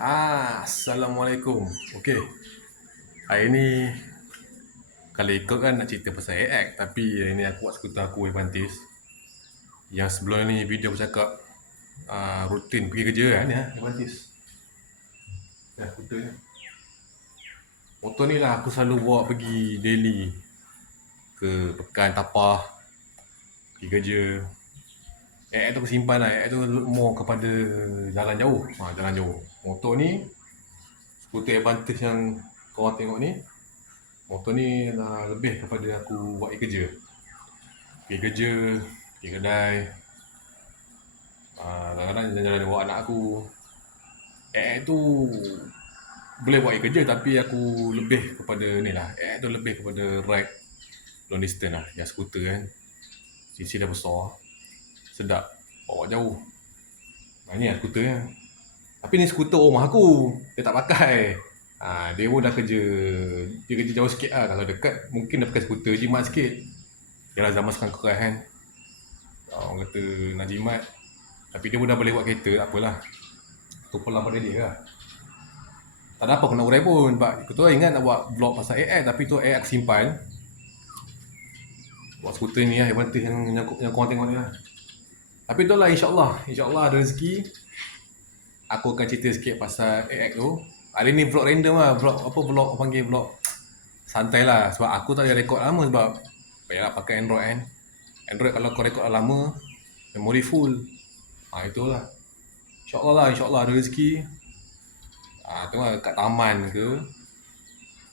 Assalamualaikum. Okey. Hari ni kalau ikut kan nak cerita pasal AX, tapi hari ni aku buat skuter aku Avantis. Yang sebelum ni video aku cakap rutin pergi kerja kan ni Avantis. Dah skuter ni. Motor ni lah aku selalu bawa pergi daily ke Pekan, Tapah, pergi kerja. AX tu aku simpan lah. AX tu more kepada jalan jauh. Jalan jauh. Motor ni skuter Avantis yang korang tengok ni, motor ni lebih kepada aku buat kerja. Pergi kerja, pergi kedai, kadang-kadang jalan-jalan bawa anak aku. AX tu boleh buat kerja, tapi aku lebih kepada ni lah. AX tu lebih kepada ride long distance lah. Yang skuter kan, cc dah besar, sedap, bawa jauh. Ni lah skuternya. Tapi ni skuter rumah aku, dia tak pakai. Dia pun dah kerja, dia kerja jauh sikit lah. Kalau dekat mungkin dah pakai skuter, jimat sikit. Yalah zaman sekarang keras kan, orang kata nak jimat. Tapi dia pun dah boleh buat kereta, tak apalah. Tu pelan pada dia lah. Tak ada apa aku nak urai pun, sebab aku tu ingat nak buat vlog pasal AX, tapi tu AX aku simpan. Buat skuter ni lah, Avantis yang korang tengok ni lah. Tapi tu lah, InsyaAllah ada rezeki, aku akan cerita sikit pasal AX tu. Hari ni vlog random lah, vlog panggil vlog santai lah. Sebab aku tak ada rekod lama, sebab payahlah pakai Android kan. Android kalau kau rekod lama, memori full. Itulah. InsyaAllah ada rezeki. Tengok kat taman ke,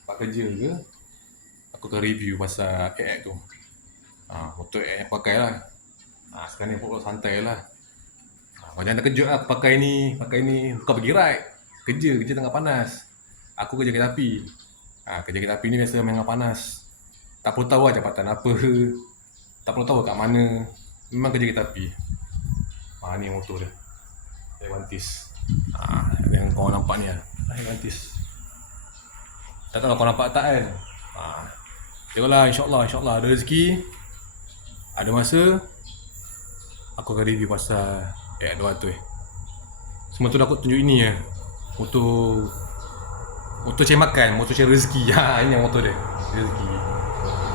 tempat kerja ke, aku akan review pasal AX tu. Motor AX yang pakai lah. Sekarang ni vlog santai lah. Kau jangan terkejut lah pakai ni. Bukan pergi ride, kerja tengah panas. Aku kerja kereta api. Kerja kereta api ni biasa memang panas. Tak perlu tahu lah jabatan apa, tak perlu tahu kat mana, memang kerja kereta api. Ni motor dia, Avantis. Yang kau nampak ni lah, Avantis. Tak tahu kau nampak tak kan. Tengoklah, InsyaAllah ada rezeki, ada masa, aku akan review pasal AX200. Semua tu dah aku tunjuk ini ya. Motor cari makan, motor cari rezeki. Ini yang motor dia, rezeki.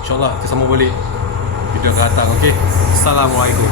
InsyaAllah kita sambung balik video akan datang. Okay, Assalamualaikum.